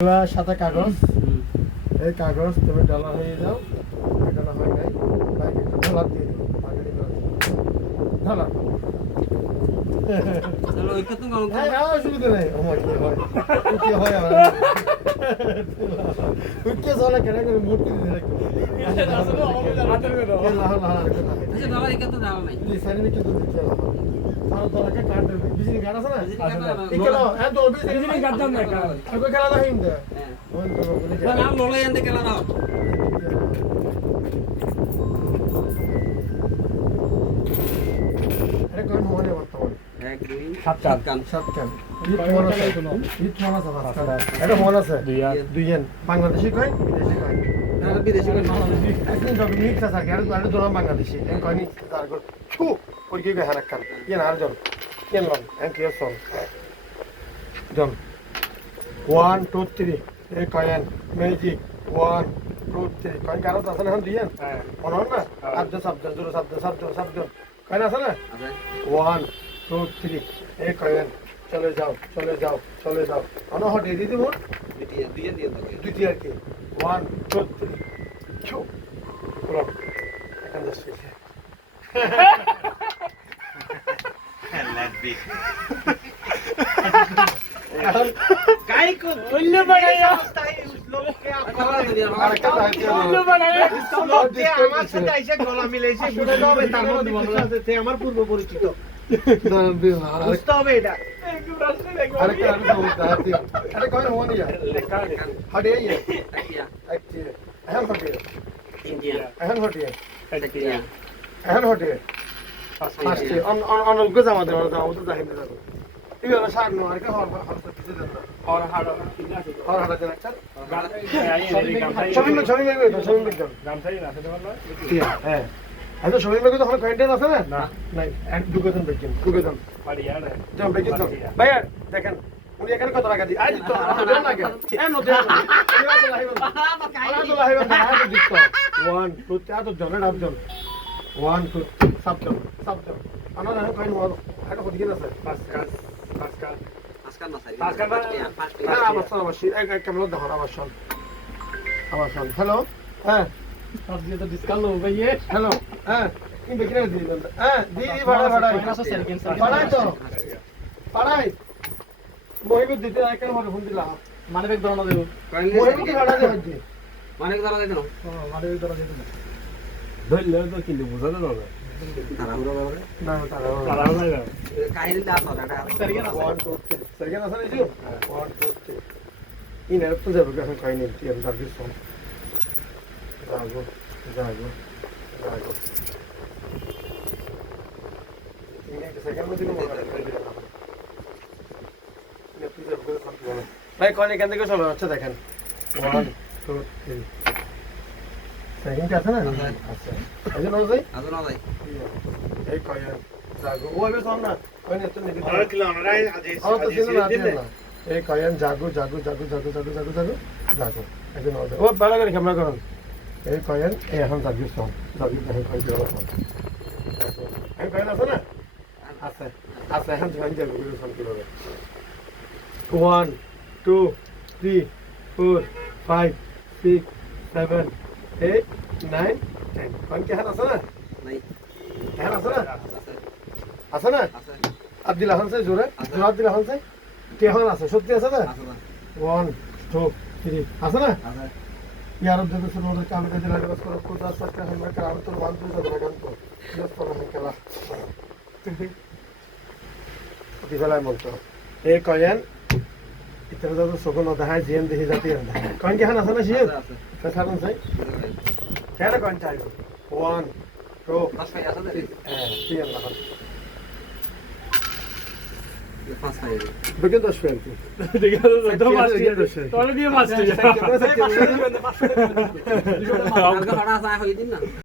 সাথে কাগজ এই কাগজ তুমি ডালা হয়ে যাও ডালা হয়ে নাই বাইকে ঢোলা দিয়ে দিও ঢোলা চলো ওই কত গাউন হ্যাঁ অসুবিধা নেই আমার কি হয় কি হয় আমার উঠকে চলে কেন করে মূর্তি দিয়ে রাখো আসলে আমাদের হাতের করে দাও আচ্ছা বাবা এই কত দাও নাই এই সাইনে কি করতে চাও তার তোরাকে কাট দেবে বিজলি গাড় আছে না বিজলি এই কেন হ্যাঁ তো বিজলি গাড় দাও না আর কই খেলা দাহিন দে হ্যাঁ ওই তো বলে নাম ললে এন্ড কেলা দাও আরে কোন মনে বর্তমান 1 2 সাত কান এটা মন আছে দুইয়েন বাংলাদেশি কয় বিদেশি কয় না বিদেশি কোন একদিন সব মিক্স আছে আর দোনো বাংলাদেশি এই কয়নি তার গো ছু কই কি হারাক কান ইয়েন আর জন কেন লন এন্ড কি সন জন 1 2 3 এই কয়েন ম্যাজিক 1 2 3 কয়েন কারো আছে না দুইয়েন হ্যাঁ মন না শব্দ শব্দ জোর শব্দ কয়েন আছে না আছে 1 2 3 এই কয়েন চলে যাও অন হটে দিদি মোর দুইয়ে দিয়ে দাও দুটি আর কি 1 2 3 ছু পুরো এখান যাচ্ছে কাই কো অন্য বানায়া লোককে আরেকটা অন্য বানায়া লোককে আমার সাথে এসে গলা মিলাইছে বলে দাও তার মধ্যে সে আমার পূর্ব পরিচিত বুঝতে হবে এটা আরে কয়ন হওয়া নিয়া হাটে আইয়া আচ্ছা এখন হটে এখন হটে ফার্স্টে অন উগে জামা দেওয়া দাও তো দাহিনে যাবো ঠিক আছে সার নো আর কি হর কিছু দেন না হর হাড়া দেন আচ্ছা ছবি গামছাই না সেটা বললো হ্যাঁ এত ছবি মেগে তখন কয়েন্টেন আছে না নাই এক দুগে দেন বেকিন বাড়ি আর যাও বেকিন তো ভাই দেখেন উনি এখানে কত টাকা দিই আই দিত দেন না কেন নো দেন না দিত 1 2 3 তো জনের আপজন 1 2 সাবজন আনা না কয়েন ওয়ার এটা কত দিন আছে পাঁচকাল আজকাল না সারি হ্যাঁ আমার এক কেমন দেখো আমার শোন হ্যালো হ্যাঁ সব দিয়ে তো ডিসকাউন্ট লো ভাই হ্যালো হ্যাঁ কি বিক্রি করে দিবেন হ্যাঁ দিদি ভাড়াই তো মহিবুর দিতে কেন মনে ফোন দিলা মানবিক ধরনা দেব মহিবুর কি ভাড়া দেব জি মানিক ধরা দেন মানবিক ধরনা দেব ধরলে তো কিন্তু বুঝাতে হবে তাড়াহুড়ো করে না তারা নাই না কাহিনী দাও এটা সেকেন্ড আছে না জি 1 2 3 ইন এর তো যাবে এখন কাহিনী কি আমি সার্ভিস ফোন যাগো ভাই কোন এখান থেকে চলো আচ্ছা দেখেন 1 2 3 সেকেন্ড আছে না আচ্ছা এই যে নয় আদর না ভাই এই কয় যাগো ও হবে সামনে না কোন এত নেই আর কি লনরাই আজি এই কয়েন জাগো এখন ও ভালো করে ক্যামেরা করুন এই কয়েন এই এখন সার্ভিস ফোন সার্ভিস দেখেন কয় দিও এই কয়েন আছে না আছে এখন জয়েন যাবে ফোন করবে 1 2 3 4 5 6 7 8 9 10 কয়েন কি হাত আছে না নাই হ্যাঁ আছে না আছে আছে না আছে আব্দুল হাসান সাহেব জোরে আব্দুল হাসান সাহেব কে হন আছে সত্যি আছে না আছে 1 2 3 আছে না আছে यार अब देखो सुनो काम का दिला बस करो खुद रात तक है मैं कराऊं तो बांध दूं सब लगन तो बस पर नहीं करा दिखलाय बोलतो ए कयन इतना ज्यादा सोको न दहाय जेन देखि जाती है कौन के हन असना छिए আছে कथारन से केना कौन चाहिए 1 2 পাঁচ পাই আছে রে 3 লাখ পাঁচ পাই begin the strength ঠিক আছে তো মাস্টার তোরে দিয়ে মাস্টার আলগা ভাড়া আছে হই দিন না